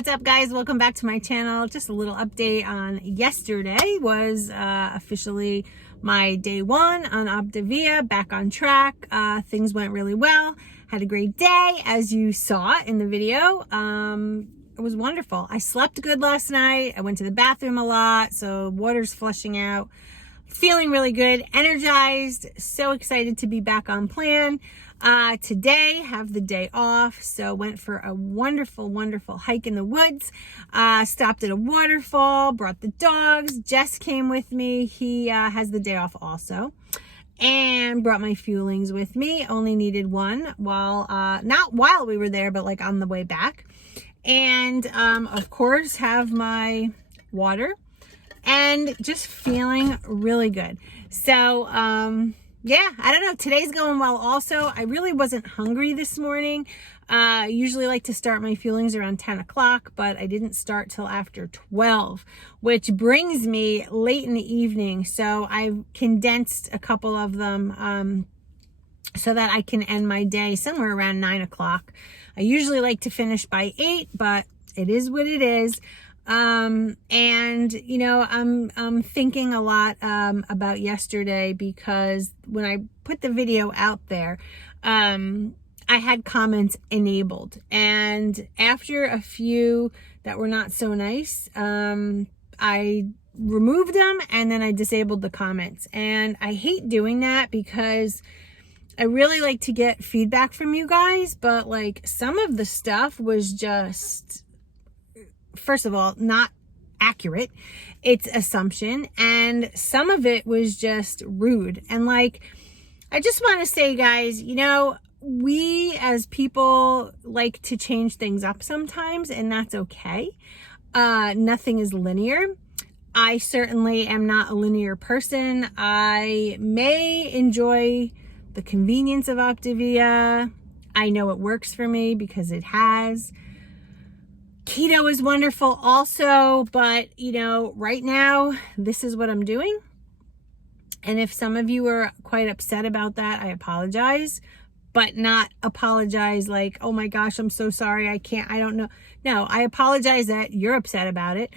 what's up guys? Welcome back to my channel. Just a little update on yesterday was officially my day one on Optavia, back on track. Things went really well. Had a great day, as you saw in the video. It was wonderful. I slept good last night. I went to the bathroom a lot, so water's flushing out. Feeling really good, energized, so excited to be back on plan. Today, have the day off, so went for a wonderful hike in the woods. Stopped at a waterfall, brought the dogs. Jess came with me. He has the day off also. And brought my fuelings with me. Only needed one while, not while we were there, but like on the way back. And of course, have my water. And just feeling really good. So, yeah, I don't know. Today's going well also. I really wasn't hungry this morning. I usually like to start my fuelings around 10 o'clock, but I didn't start till after 12, which brings me late in the evening. So I've condensed a couple of them so that I can end my day somewhere around 9 o'clock. I usually like to finish by 8, but it is what it is. And you know, I'm thinking a lot, about yesterday because when I put the video out there, I had comments enabled, and after a few that were not so nice, I removed them and then I disabled the comments. And I hate doing that because I really like to get feedback from you guys, but like some of the stuff was just, first of all, not accurate. It's assumption. And some of it was just rude. And like, I just want to say, guys, you know, we as people like to change things up sometimes, and that's okay. Nothing is linear. I certainly am not a linear person. I may enjoy the convenience of Optavia. I know it works for me because it has. Keto is wonderful also, but you know, right now, this is what I'm doing. And if some of you are quite upset about that, I apologize, but not apologize like, oh my gosh, I'm so sorry, I don't know. No, I apologize that you're upset about it.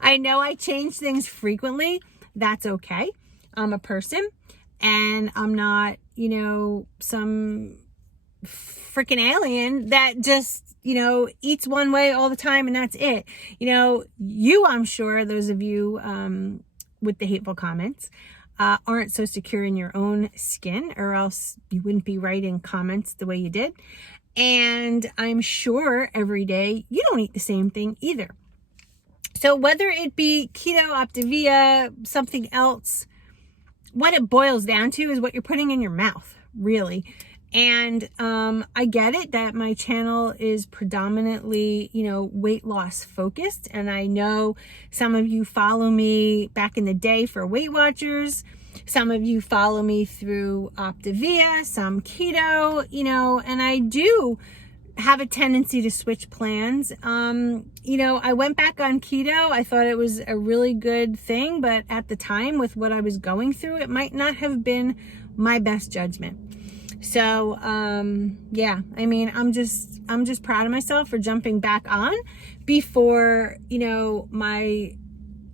I know I change things frequently. That's okay. I'm a person and I'm not, you know, some freaking alien that just, you know, eats one way all the time and that's it. You know, I'm sure those of you with the hateful comments aren't so secure in your own skin, or else you wouldn't be writing comments the way you did. And I'm sure every day you don't eat the same thing either. So whether it be keto, Optavia, something else, what it boils down to is what you're putting in your mouth, really. And I get it that my channel is predominantly, you know, weight loss focused. And I know some of you follow me back in the day for Weight Watchers. Some of you follow me through Optavia, some keto, you know, and I do have a tendency to switch plans. You know, I went back on keto. I thought it was a really good thing, but at the time with what I was going through, it might not have been my best judgment. So, yeah, I mean, I'm just proud of myself for jumping back on before, you know, my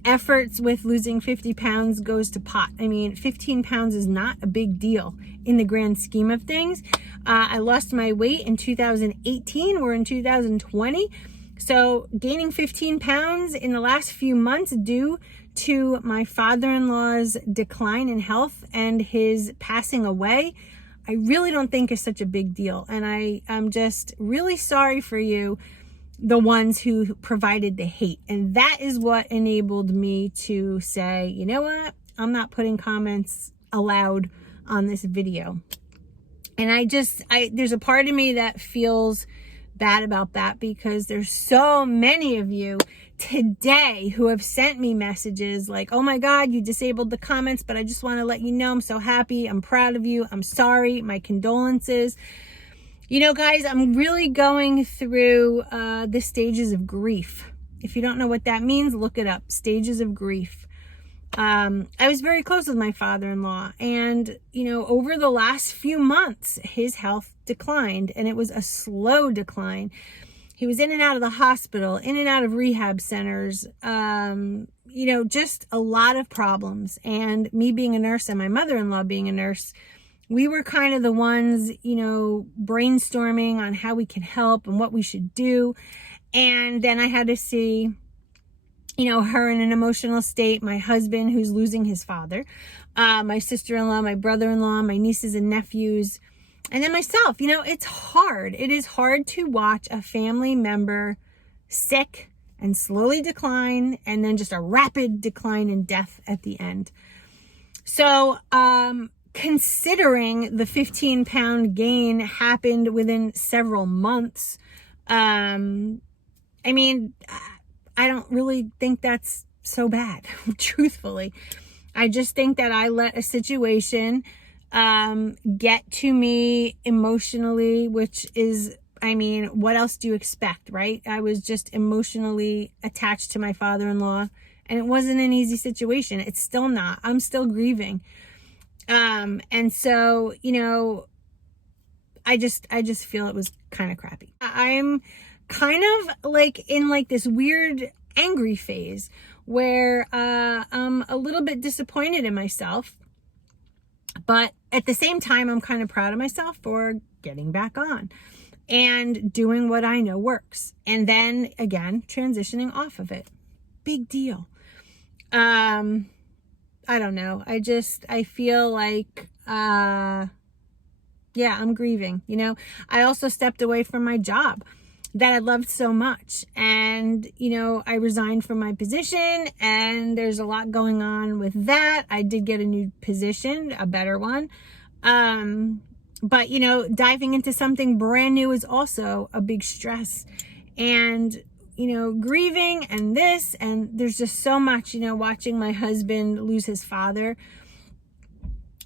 efforts with losing 50 pounds goes to pot. I mean, 15 pounds is not a big deal in the grand scheme of things. I lost my weight in 2018. We're in 2020. So gaining 15 pounds in the last few months due to my father-in-law's decline in health and his passing away, I really don't think is such a big deal. And I'm just really sorry for you, the ones who provided the hate. And that is what enabled me to say, you know what? I'm not putting comments allowed on this video. And there's a part of me that feels bad about that because there's so many of you today who have sent me messages like, oh my God, you disabled the comments, but I just want to let you know I'm so happy. I'm proud of you. I'm sorry. My condolences. You know, guys, I'm really going through the stages of grief. If you don't know what that means, look it up. Stages of grief. I was very close with my father-in-law, and, you know, over the last few months, his health declined, and it was a slow decline. He was in and out of the hospital, in and out of rehab centers, just a lot of problems. And me being a nurse and my mother-in-law being a nurse, we were kind of the ones, brainstorming on how we can help and what we should do. And then I had to see, her in an emotional state, my husband who's losing his father, my sister-in-law, my brother-in-law, my nieces and nephews, and then myself. It's hard. It is hard to watch a family member sick and slowly decline, and then just a rapid decline in death at the end. So, considering the 15-pound gain happened within several months, I don't really think that's so bad, truthfully. I just think that I let a situation get to me emotionally, which is, what else do you expect, right? I was just emotionally attached to my father-in-law, and it wasn't an easy situation. It's still not. I'm still grieving. And so, I just feel it was kind of crappy. I'm kind of like in like this weird angry phase where I'm a little bit disappointed in myself, but at the same time, I'm kind of proud of myself for getting back on and doing what I know works. And then again, transitioning off of it. Big deal. I don't know. I feel like, I'm grieving, I also stepped away from my job that I loved so much. And, I resigned from my position, and there's a lot going on with that. I did get a new position, a better one. But, diving into something brand new is also a big stress. And, grieving and this, and there's just so much, watching my husband lose his father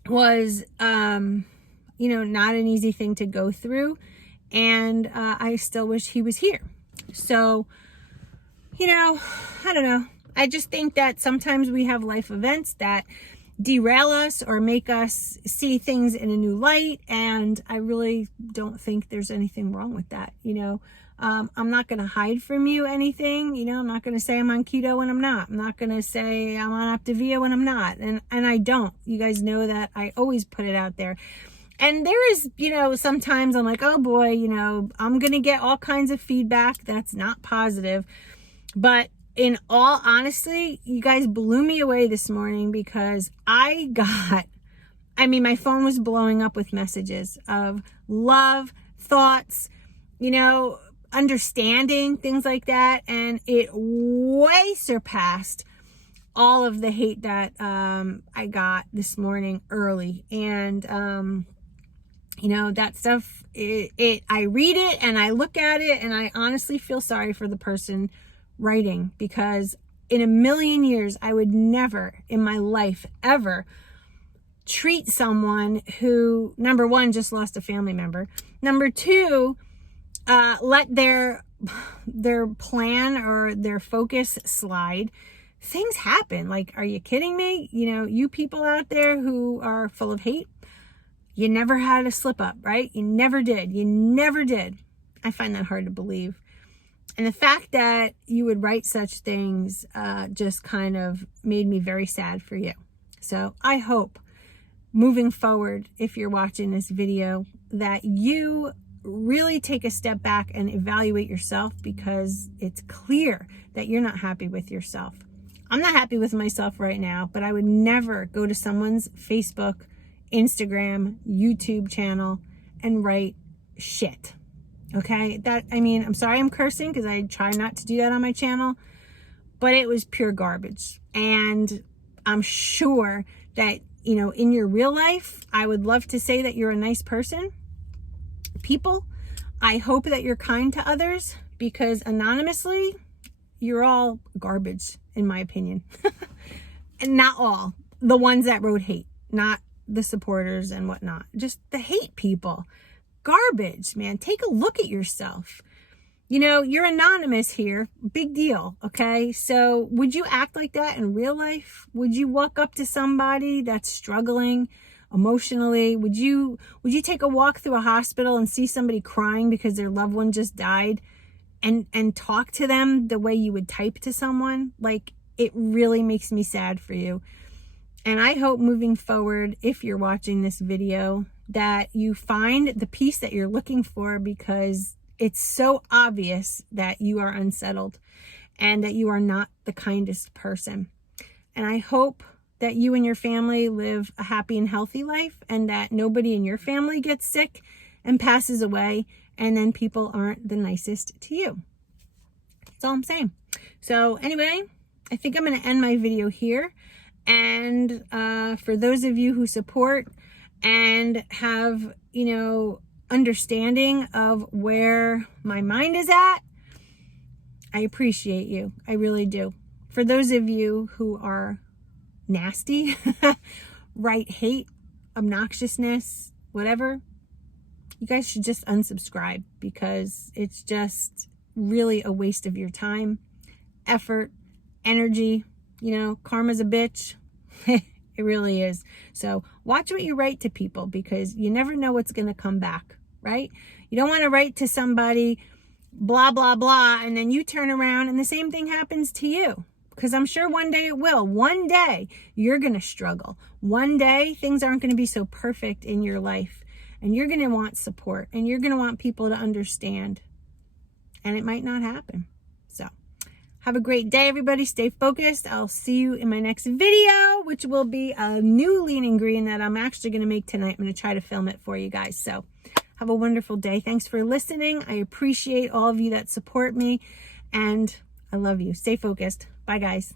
was, not an easy thing to go through. And I still wish he was here. So, I don't know. I just think that sometimes we have life events that derail us or make us see things in a new light. And I really don't think there's anything wrong with that. I'm not going to hide from you anything. I'm not going to say I'm on keto when I'm not. I'm not going to say I'm on Optavia when I'm not. And I don't. You guys know that I always put it out there. And there is, sometimes I'm like, oh boy, I'm going to get all kinds of feedback that's not positive. But in all honesty, you guys blew me away this morning because my phone was blowing up with messages of love, thoughts, understanding, things like that. And it way surpassed all of the hate that I got this morning early. And, that stuff, I read it and I look at it and I honestly feel sorry for the person writing, because in a million years, I would never in my life ever treat someone who, number one, just lost a family member. Number two, let their plan or their focus slide. Things happen. Like, are you kidding me? You people out there who are full of hate, you never had a slip up, right? You never did. I find that hard to believe. And the fact that you would write such things just kind of made me very sad for you. So I hope moving forward, if you're watching this video, that you really take a step back and evaluate yourself, because it's clear that you're not happy with yourself. I'm not happy with myself right now, but I would never go to someone's Facebook, Instagram, YouTube channel and write shit. Okay? I'm sorry I'm cursing, because I try not to do that on my channel, but it was pure garbage. And I'm sure that, in your real life, I would love to say that you're a nice person. People, I hope that you're kind to others, because anonymously, you're all garbage, in my opinion. And not all. The ones that wrote hate, not the supporters and whatnot. Just the hate people. Garbage, man. Take a look at yourself. You're anonymous here. Big deal, okay? So would you act like that in real life? Would you walk up to somebody that's struggling emotionally? Would you take a walk through a hospital and see somebody crying because their loved one just died and talk to them the way you would type to someone, like, it really makes me sad for you. And I hope moving forward, if you're watching this video, that you find the peace that you're looking for, because it's so obvious that you are unsettled and that you are not the kindest person. And I hope that you and your family live a happy and healthy life, and that nobody in your family gets sick and passes away, and then people aren't the nicest to you. That's all I'm saying. So anyway, I think I'm going to end my video here. And for those of you who support and have, understanding of where my mind is at, I appreciate you. I really do. For those of you who are nasty, write hate, obnoxiousness, whatever, you guys should just unsubscribe, because it's just really a waste of your time, effort, energy. Karma's a bitch. It really is. So watch what you write to people, because you never know what's going to come back, right? You don't want to write to somebody, blah, blah, blah, and then you turn around and the same thing happens to you. Because I'm sure one day it will. One day you're going to struggle. One day things aren't going to be so perfect in your life. And you're going to want support. And you're going to want people to understand. And it might not happen. So have a great day, everybody. Stay focused. I'll see you in my next video, which will be a new lean-in green that I'm actually going to make tonight. I'm going to try to film it for you guys. So have a wonderful day. Thanks for listening. I appreciate all of you that support me. And I love you. Stay focused. Bye, guys.